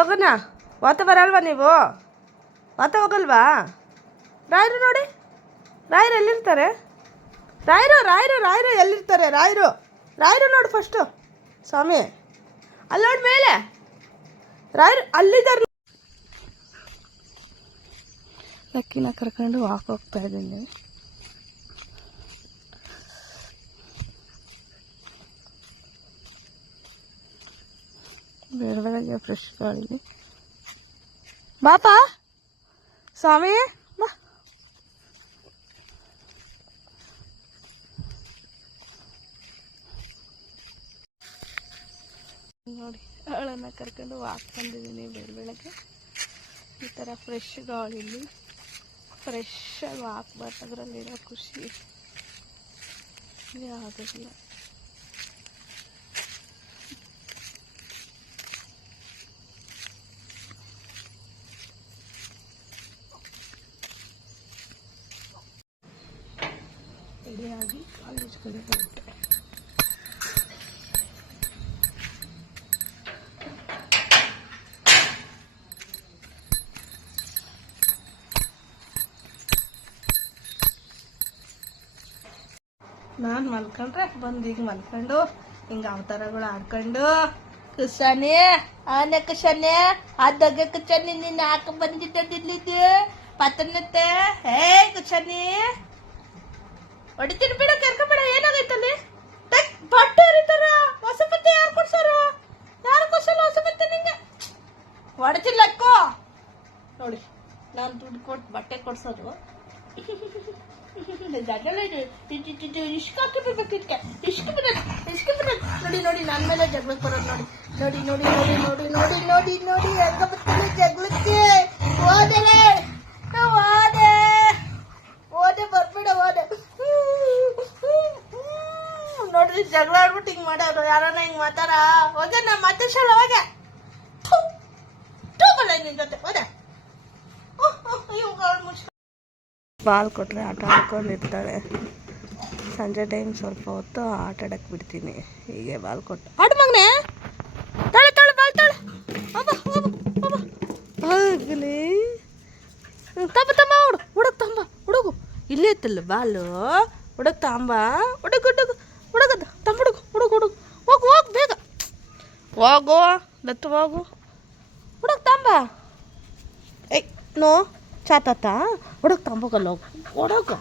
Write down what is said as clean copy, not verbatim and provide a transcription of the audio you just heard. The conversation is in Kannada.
ಹೋಗೋಣ. ವಾತ ಬರಲ್ವಾ ನೀವು? ವಾತ ಹೋಗಲ್ವಾ? ರಾಯರು ನೋಡಿ, ರಾಯರು ಎಲ್ಲಿರ್ತಾರೆ? ರಾಯರು ರಾಯರು ರಾಯರು ಎಲ್ಲಿರ್ತಾರೆ? ರಾಯರು ರಾಯರು ನೋಡು ಫಸ್ಟು. ಸ್ವಾಮಿ ಅಲ್ಲಿ ನೋಡಿ ಮೇಲೆ ರಾಯರು ಅಲ್ಲಿದ್ದಾರೆ. ಲಕ್ಕಿನ ಕರ್ಕೊಂಡು ವಾಕ್ ಹೋಗ್ತಾ ಇದ್ದೀನಿ. ಬೆಳಗ್ಗೆ ಫ್ರೆಶ್ ಗಾಳಿ. ಬಾಪಾ ಸ್ವಾಮಿ ಬಾ. ನೋಡಿ ಅವಳನ್ನ ಕರ್ಕೊಂಡು ವಾಕ್ ಬಂದಿದ್ದೀನಿ ಬೆಳಗ್ಗೆ. ಈ ಥರ ಫ್ರೆಶ್ ಗಾಳಿಲಿ ಫ್ರೆಶ್ ಆಗಿ ವಾಕ್ ಬರ್ತದ್ರಲ್ಲಿರೋ ಖುಷಿ ಯಾವುದಿಲ್ಲ. ರೆಡಿಯಾಗಿ ಕಾಲೇಜ್ ಕಡೆ ಹೊರಟೆ. ನಾನು ಮಲ್ಕೊಂಡ್ರೆ ಬಂದು ಈಗ ಮಲ್ಕೊಂಡು ಹಿಂಗೆ ಅವತಾರಗಳು ಆಡ್ಕೊಂಡು ಕುಶಾನೆ ಆನೆ ಕುಶಾನೆ ಆದಾಗ ಕುಶಾನೆ ನಿನ್ನ ಹಾಕ ಬಂದಿದ್ದಿದ್ದು ಪತ್ತನತ್ತೆ ಹೇ ಕುಶಾನೆ ಹೊಡಿತೀನಿ ಬಿಡ ಕರ್ಕೊಬೇಡ. ಏನಾಗೈತಲ್ಲಿ ಬಟ್ಟೆ ಹರಿತಾರ? ಹೊಸ ಬಟ್ಟೆ ಯಾರು ಕೊಡ್ಸಾರ? ಯಾರು ಕೊಡ್ಸಲ್ಲ ಹೊಸ ಬಟ್ಟೆ ನಿಂಗೆ? ಹೊಡಿತಿಲ್ಲ ಅಕ್ಕೋ. ನೋಡಿ ನಾನು ದುಡ್ಡು ಕೊಟ್ಟು ಬಟ್ಟೆ ಕೊಡ್ಸೋದು ನೋಡಿ ನೋಡಿ ನನ್ನ ಮೇಲೆ ಜಗಳಕ್ಕೆ ಬರೋದು ನೋಡಿ ನೋಡಿ ನೋಡಿ ನೋಡಿ ನೋಡಿ ನೋಡಿ ನೋಡಿ ಹೆಂಗ ಬರ್ತೀನಿ ಜಗಳಕ್ಕೆ. ಓದೆ ಓದೆ ಬರ್ಬೇಡ ಓದೆ. ನೋಡ್ರಿ ಜಗಳ ಆಡ್ಬಿಟ್ಟು ಹಿಂಗ್ ಮಾಡೋರು ಯಾರನ್ನ ಹಿಂಗ್ ಮಾತಾರ. ಹೋದೆ ನಾ ಮಾತಾಡ್ಸಲ್ಲ ಹೋಗೆ ತಗೋಲ್ಲ ನಿನ್ ಜೊತೆ ಹೋದೆ. ಬಾಲ್ ಕೊಟ್ಟರೆ ಆಟ ಆಡ್ಕೊಂಡಿರ್ತಾಳೆ. ಸಂಜೆ ಟೈಮ್ ಸ್ವಲ್ಪ ಹೊತ್ತು ಆಟ ಆಡಕ್ಕೆ ಬಿಡ್ತೀನಿ. ಹೀಗೆ ಬಾಲ್ ಕೊಟ್ಟು ಆಟ ಮಗನೆ ತಾಳೆ ತಾಳೆ ಬಾಲ್ ತಾಳೆ ಆಗಲಿ ತಮ್ಮ ತಮ್ಮ ಹುಡುಗ ತಂಬ ಹುಡುಗು ಇಲ್ಲೇ ಇತ್ತಲ್ಲ ಬಾಲು ಹುಡುಗ ತಾಂಬ ಹುಡುಗ ಹುಡುಗ ಹುಡುಗದ ತಮ್ಮ ಹುಡುಗ ಹುಡುಗ ಹುಡುಗ ಹೋಗು ಹೋಗು ಬೇಗ ಹೋಗು ದತ್ತು ಹೋಗು ಹುಡುಗ ತಾಂಬ. ಏಯ್ ನೋ ಚಾತಾತ ಹುಡುಗ ತಂಬೋಗಲ್ಲ ಹೋಗು ಹುಡುಗ